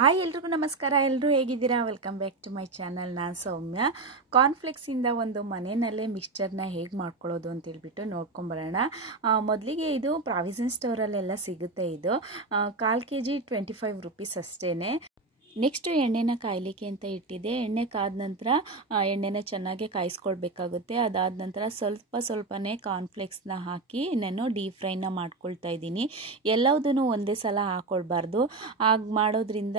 Hi ಎಲ್ರಿಗೂ ನಮಸ್ಕಾರ. ಎಲ್ಲರೂ ಹೇಗಿದ್ದೀರಾ? Welcome back to my channel. ನಾನು ಸೌಮ್ಯ. ಕಾರ್ನ್ಫ್ಲೆಕ್ಸಿಂದ ಒಂದು ಮನೆಯಲ್ಲೇ ಮಿಕ್ಸ್ಚರ್ನ ಹೇಗೆ ಮಾಡ್ಕೊಳ್ಳೋದು ಅಂತೇಳ್ಬಿಟ್ಟು ನೋಡ್ಕೊಂಬರೋಣ. ಮೊದಲಿಗೆ ಇದು ಪ್ರಾವಿಷನ್ ಸ್ಟೋರಲ್ಲೆಲ್ಲ ಸಿಗುತ್ತೆ. ಇದು 1/4 kg 25 ರೂಪೀಸ್ ಅಷ್ಟೇ. ನೆಕ್ಸ್ಟು ಎಣ್ಣೆನ ಕಾಯಲಿಕ್ಕೆ ಅಂತ ಇಟ್ಟಿದ್ದೆ. ಎಣ್ಣೆ ಕಾದ ನಂತರ ಎಣ್ಣೆನ ಚೆನ್ನಾಗಿ ಕಾಯಿಸ್ಕೊಳ್ಬೇಕಾಗುತ್ತೆ. ಅದಾದ ನಂತರ ಸ್ವಲ್ಪನೇ ಕಾರ್ನ್ಫ್ಲೆಕ್ಸ್ನ ಹಾಕಿ ನಾನು ಡೀಪ್ ಫ್ರೈನ ಮಾಡ್ಕೊಳ್ತಾ ಇದ್ದೀನಿ. ಎಲ್ಲದೂ ಒಂದೇ ಸಲ ಹಾಕ್ಕೊಳ್ಬಾರ್ದು. ಆಗ ಮಾಡೋದ್ರಿಂದ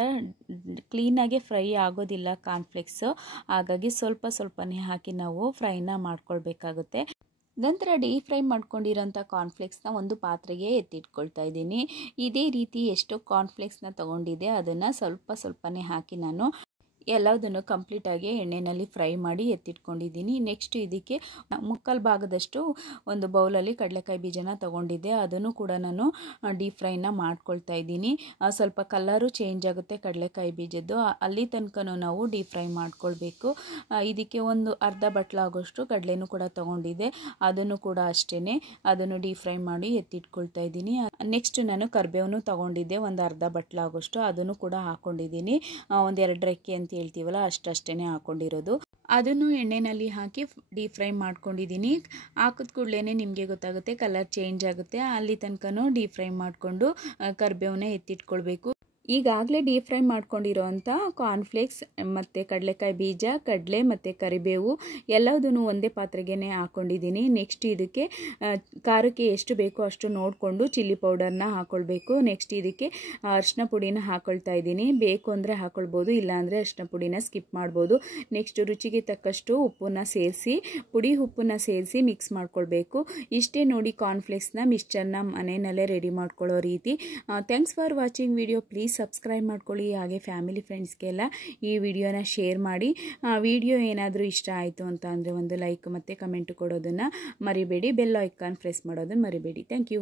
ಕ್ಲೀನಾಗಿ ಫ್ರೈ ಆಗೋದಿಲ್ಲ ಕಾರ್ನ್ಫ್ಲೆಕ್ಸು. ಹಾಗಾಗಿ ಸ್ವಲ್ಪನೇ ಹಾಕಿ ನಾವು ಫ್ರೈನ ಮಾಡ್ಕೊಳ್ಬೇಕಾಗುತ್ತೆ. ನಂತರ ಡೀಪ್ ಫ್ರೈ ಮಾಡ್ಕೊಂಡಿರೋಂಥ ಕಾರ್ನ್ಫ್ಲೆಕ್ಸ್ನ ಒಂದು ಪಾತ್ರೆಗೆ ಎತ್ತಿಟ್ಕೊಳ್ತಾ ಇದ್ದೀನಿ. ಇದೇ ರೀತಿ ಎಷ್ಟು ಕಾರ್ನ್ಫ್ಲೆಕ್ಸ್ನ ತೊಗೊಂಡಿದ್ದೆ ಅದನ್ನು ಸ್ವಲ್ಪನೇ ಹಾಕಿ ನಾನು ಎಲ್ಲದನ್ನು ಕಂಪ್ಲೀಟಾಗಿ ಎಣ್ಣೆಯಲ್ಲಿ ಫ್ರೈ ಮಾಡಿ ಎತ್ತಿಟ್ಕೊಂಡಿದ್ದೀನಿ. ನೆಕ್ಸ್ಟ್ ಇದಕ್ಕೆ 3/4 ಭಾಗದಷ್ಟು ಒಂದು ಬೌಲಲ್ಲಿ ಕಡಲೆಕಾಯಿ ಬೀಜನ ತೊಗೊಂಡಿದ್ದೆ. ಅದನ್ನು ಕೂಡ ನಾನು ಡೀಪ್ ಫ್ರೈನ ಮಾಡ್ಕೊಳ್ತಾ ಇದ್ದೀನಿ. ಸ್ವಲ್ಪ ಕಲರು ಚೇಂಜ್ ಆಗುತ್ತೆ ಕಡಲೆಕಾಯಿ ಬೀಜದ್ದು, ಅಲ್ಲಿ ತನಕನೂ ನಾವು ಡೀಪ್ ಫ್ರೈ ಮಾಡ್ಕೊಳ್ಬೇಕು. ಇದಕ್ಕೆ ಒಂದು ಅರ್ಧ ಬಟ್ಲು ಆಗೋಷ್ಟು ಕಡಲೆನೂ ಕೂಡ ತೊಗೊಂಡಿದ್ದೆ. ಅದನ್ನು ಕೂಡ ಅಷ್ಟೇ ಅದನ್ನು ಡೀಪ್ ಫ್ರೈ ಮಾಡಿ ಎತ್ತಿಟ್ಕೊಳ್ತಾ ಇದ್ದೀನಿ. ನೆಕ್ಸ್ಟ್ ನಾನು ಕರಿಬೇವನ್ನು ತೊಗೊಂಡಿದ್ದೆ, ಒಂದು ಅರ್ಧ ಬಟ್ಲು ಆಗೋಷ್ಟು. ಅದನ್ನು ಕೂಡ ಹಾಕ್ಕೊಂಡಿದ್ದೀನಿ. ಒಂದು 2 ರೆಕ್ಕೆ ಅಂತ ಹೇಳ್ತೀವಲ್ಲ ಅಷ್ಟೇ ಹಾಕ್ಕೊಂಡಿರೋದು. ಅದನ್ನು ಎಣ್ಣೆಯಲ್ಲಿ ಹಾಕಿ ಡೀಪ್ ಫ್ರೈ ಮಾಡ್ಕೊಂಡಿದ್ದೀನಿ. ಹಾಕಿದ ಕೂಡಲೇ ನಿಮಗೆ ಗೊತ್ತಾಗುತ್ತೆ, ಕಲರ್ ಚೇಂಜ್ ಆಗುತ್ತೆ. ಅಲ್ಲಿ ತನಕನೂ ಡೀಪ್ ಫ್ರೈ ಮಾಡಿಕೊಂಡು ಕರಿಬೇವನ್ನ ಎತ್ತಿಟ್ಕೊಳ್ಬೇಕು. ಈಗಾಗಲೇ ಡೀಪ್ ಫ್ರೈ ಮಾಡ್ಕೊಂಡಿರೋವಂಥ ಕಾರ್ನ್ಫ್ಲೆಕ್ಸ್ ಮತ್ತು ಕಡಲೆಕಾಯಿ ಬೀಜ, ಕಡಲೆ ಮತ್ತು ಕರಿಬೇವು ಎಲ್ಲದನ್ನು ಒಂದೇ ಪಾತ್ರೆಗೆ ಹಾಕ್ಕೊಂಡಿದ್ದೀನಿ. ನೆಕ್ಸ್ಟ್ ಇದಕ್ಕೆ ಖಾರಕ್ಕೆ ಎಷ್ಟು ಬೇಕೋ ಅಷ್ಟು ನೋಡಿಕೊಂಡು ಚಿಲ್ಲಿ ಪೌಡರ್ನ ಹಾಕ್ಕೊಳ್ಬೇಕು. ನೆಕ್ಸ್ಟ್ ಇದಕ್ಕೆ ಅರಿಶಿನ ಪುಡಿನ ಹಾಕ್ಕೊಳ್ತಾ ಇದ್ದೀನಿ. ಬೇಕು ಅಂದರೆ ಹಾಕ್ಕೊಳ್ಬೋದು, ಇಲ್ಲಾಂದರೆ ಅರಿಶಿನ ಪುಡಿನ ಸ್ಕಿಪ್ ಮಾಡ್ಬೋದು. ನೆಕ್ಸ್ಟ್ ರುಚಿಗೆ ತಕ್ಕಷ್ಟು ಉಪ್ಪನ್ನ ಸೇರಿಸಿ ಉಪ್ಪನ್ನ ಸೇರಿಸಿ ಮಿಕ್ಸ್ ಮಾಡ್ಕೊಳ್ಬೇಕು. ಇಷ್ಟೇ ನೋಡಿ ಕಾರ್ನ್ಫ್ಲೆಕ್ಸ್ನ ಮಿಕ್ಸ್ಚರ್ನ ಮನೆಯಲ್ಲೇ ರೆಡಿ ಮಾಡ್ಕೊಳ್ಳೋ ರೀತಿ. Thanks for watching video. Please subscribe ಮಾಡ್ಕೊಳ್ಳಿ. ಹಾಗೆ ಫ್ಯಾಮಿಲಿ ಫ್ರೆಂಡ್ಸ್ಗೆಲ್ಲ ಈ ವಿಡಿಯೋನ ಶೇರ್ ಮಾಡಿ. ವಿಡಿಯೋ ಏನಾದರೂ ಇಷ್ಟ ಆಯಿತು ಅಂತ ಅಂದರೆ ಒಂದು ಲೈಕ್ ಮತ್ತು ಕಮೆಂಟ್ ಕೊಡೋದನ್ನು ಮರಿಬೇಡಿ. ಬೆಲ್ ಐಕಾನ್ ಪ್ರೆಸ್ ಮಾಡೋದನ್ನು ಮರಿಬೇಡಿ. Thank you.